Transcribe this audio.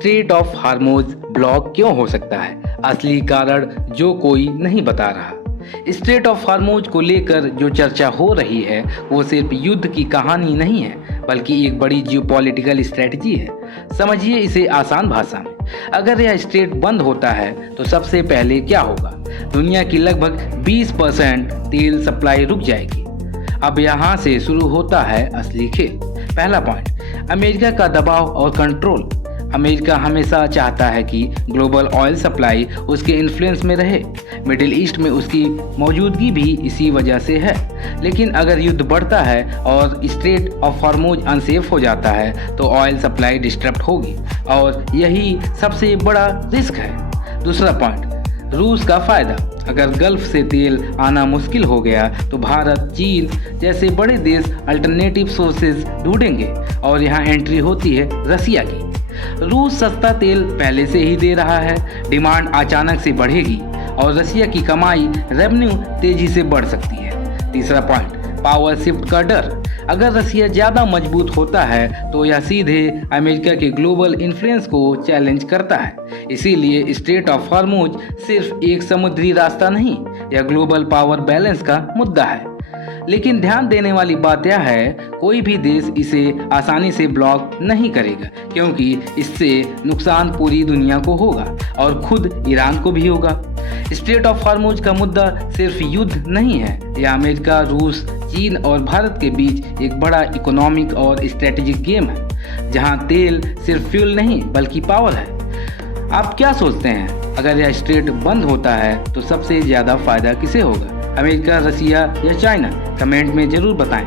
Straight of हार्मोज block क्यों हो सकता है? असली कारण जो कोई नहीं बता रहा। स्ट्रेट ऑफ हार्मोज को लेकर जो चर्चा हो रही है वो सिर्फ युद्ध की कहानी नहीं है, बल्कि एक बड़ी जियोपॉलिटिकल स्ट्रेटजी है। समझिए इसे आसान भाषा में। अगर यह स्ट्रेट बंद होता है तो सबसे पहले क्या होगा? दुनिया की लगभग 20% तेल सप्लाई रुक जाएगी। अब यहाँ से शुरू होता है असली खेल। पहला पॉइंट, अमेरिका का दबाव और कंट्रोल। अमेरिका हमेशा चाहता है कि ग्लोबल ऑयल सप्लाई उसके इन्फ्लुएंस में रहे। मिडिल ईस्ट में उसकी मौजूदगी भी इसी वजह से है। लेकिन अगर युद्ध बढ़ता है और स्ट्रेट ऑफ हार्मोज अनसेफ हो जाता है तो ऑयल सप्लाई डिस्टर्ब होगी और यही सबसे बड़ा रिस्क है। दूसरा पॉइंट, रूस का फायदा। अगर गल्फ से तेल आना मुश्किल हो गया तो भारत, चीन जैसे बड़े देश अल्टरनेटिव सोर्सेज ढूंढेंगे और यहाँ एंट्री होती है रसिया की। रूस सस्ता तेल पहले से ही दे रहा है, डिमांड अचानक से बढ़ेगी और रसिया की कमाई रेवेन्यू तेजी से बढ़ सकती है। तीसरा पॉइंट, पावर शिफ्ट का डर। अगर रसिया ज़्यादा मजबूत होता है तो यह सीधे अमेरिका के ग्लोबल इन्फ्लुएंस को चैलेंज करता है। इसीलिए स्ट्रेट ऑफ हार्मोज सिर्फ एक समुद्री रास्ता नहीं, यह ग्लोबल पावर बैलेंस का मुद्दा है। लेकिन ध्यान देने वाली बात यह है, कोई भी देश इसे आसानी से ब्लॉक नहीं करेगा, क्योंकि इससे नुकसान पूरी दुनिया को होगा और खुद ईरान को भी होगा। स्ट्रेट ऑफ हार्मोज का मुद्दा सिर्फ युद्ध नहीं है, यह अमेरिका, रूस, चीन और भारत के बीच एक बड़ा इकोनॉमिक और स्ट्रेटेजिक गेम है, जहां तेल सिर्फ फ्यूल नहीं बल्कि पावर है। आप क्या सोचते हैं, अगर यह स्ट्रेट बंद होता है तो सबसे ज़्यादा फायदा किसे होगा? अमेरिका, रसिया या चाइना? कमेंट में ज़रूर बताएं।